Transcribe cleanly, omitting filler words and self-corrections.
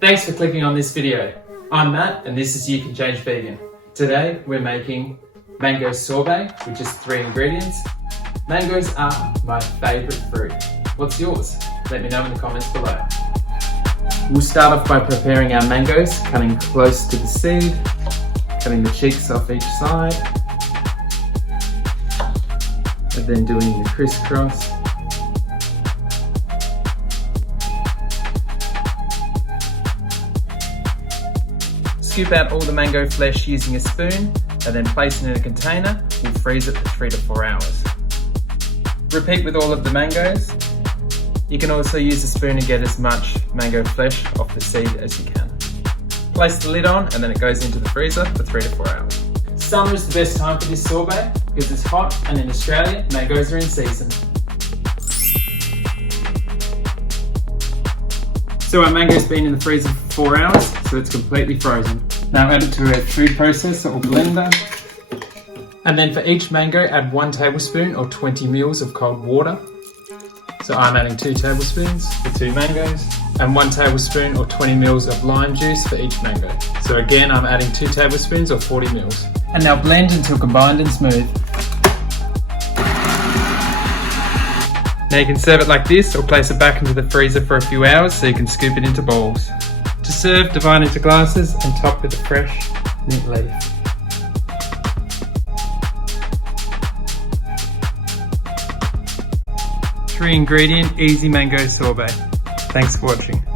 Thanks for clicking on this video. I'm Matt and this is You Can Change Vegan. Today we're making mango sorbet with just 3 ingredients. Mangoes are my favourite fruit. What's yours? Let me know in the comments below. We'll start off by preparing our mangoes, cutting close to the seed, cutting the cheeks off each side, and then doing the crisscross. Scoop out all the mango flesh using a spoon and then place it in a container. We'll freeze it for 3 to 4 hours. Repeat with all of the mangoes. You can also use a spoon to get as much mango flesh off the seed as you can. Place the lid on and then it goes into the freezer for 3 to 4 hours. Summer is the best time for this sorbet because it's hot and in Australia, mangoes are in season. So our mango's been in the freezer for 4 hours, so it's completely frozen. Now add it to a food processor or blender. And then for each mango, add 1 tablespoon or 20 ml of cold water. So I'm adding 2 tablespoons for 2 mangoes and 1 tablespoon or 20 ml of lime juice for each mango. So again, I'm adding 2 tablespoons or 40 ml. And now blend until combined and smooth. Now you can serve it like this or place it back into the freezer for a few hours so you can scoop it into bowls. To serve, divide into glasses and top with a fresh mint leaf. Three ingredient easy mango sorbet. Thanks for watching.